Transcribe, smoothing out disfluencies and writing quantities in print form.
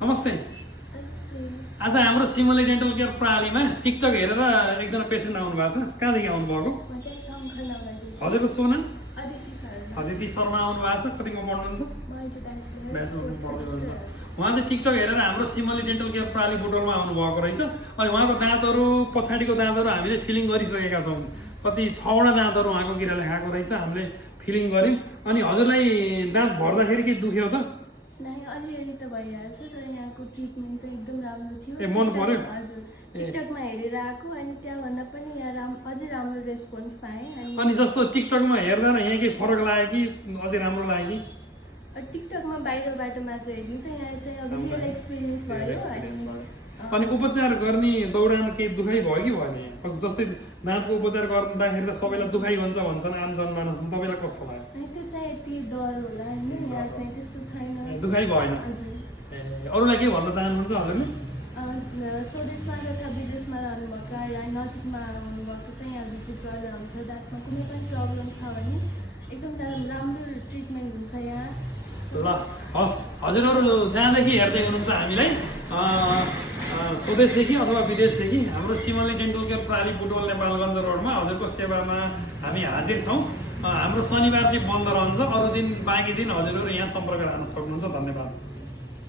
नमस्ते। आज हाम्रो सिमली डेन्टल केयर प्रणालीमा टिकटक हेरेर एकजना पेसेन्ट आउनु भएको छ। कहाँदेखि आउनुभएको? हजुरको सो नाम? अदिति शर्मा आउनु भएको छ। कतिमा पढ्नुहुन्छ? ब्याचलरमा पढ्दै हुनुहुन्छ। उहाँ चाहिँ टिकटक हेरेर हाम्रो सिमली डेन्टल केयर प्रणाली बोटलमा आउनुभएको रहेछ। अनि उहाँको दाँतहरू पछाडिको दाँतहरू हामीले फिलिङ गरिसकेका छौँ। कति 6वटा दाँतहरू उहाँको किराले खाएको रहेछ, हामीले फिलिङ गऱ्यौँ। अनि हजुरलाई दाँत भर्दाखेरि केही दुख्यो त? अलिअलि त भइहाल्छ, तर यहाँको ट्रिटमेन्ट चाहिँ एकदम राम्रो थियो। ए मन पर्यो? हजुर, टिकटकमा हेरेर आएको अनि त्यहाँभन्दा पनि यहाँ अझै राम्रो रेस्पोन्स पाएँ। अनि जस्तो टिकटकमा हेर्दा र यहाँ केही फरक लाग्यो कि अझै राम्रो लाग्यो कि? टिकटकमा बाहिरबाट मात्र हेरिन्छ, यहाँ चाहिँ अब रियल एक्सपिरियन्स भयो। अनि उपचार गर्ने दौरान केही दुखाइ भयो कि भएन? जस्तै दाँतको उपचार गर्दाखेरि त सबैलाई दुखाइ हुन्छ भन्छन् आम जनमानसमा, तपाईँलाई कस्तो लाग्यो? त्यो चाहिँ यति डर होला होइन, यहाँ चाहिँ त्यस्तो छैन, दुखाइ भएन। अरूलाई के भन्न चाहनुहुन्छ हजुरले? स्वदेशमा तथा विदेशमा रहनुभएका या नजिकमा हुनुभएको चाहिँ यहाँ भिजिट गरेर हुन्छ। दाँतमा कुनै पनि प्रब्लम छ भने एकदम राम्रो ट्रिटमेन्ट हुन्छ यहाँ। ल हस्, हजुरहरू जहाँदेखि हेर्दै हुनुहुन्छ हामीलाई स्वदेशदेखि अथवा विदेशदेखि हाम्रो सिमली डेन्टल केयर प्रणाली बुटवल नेपालगञ्ज रोडमा हजुरको सेवामा हामी हाजिर छौँ। हाम्रो शनिबार चाहिँ बन्द रहन्छ, अरू दिन बाँकी दिन हजुरहरू यहाँ सम्पर्क राख्न सक्नुहुन्छ। धन्यवाद।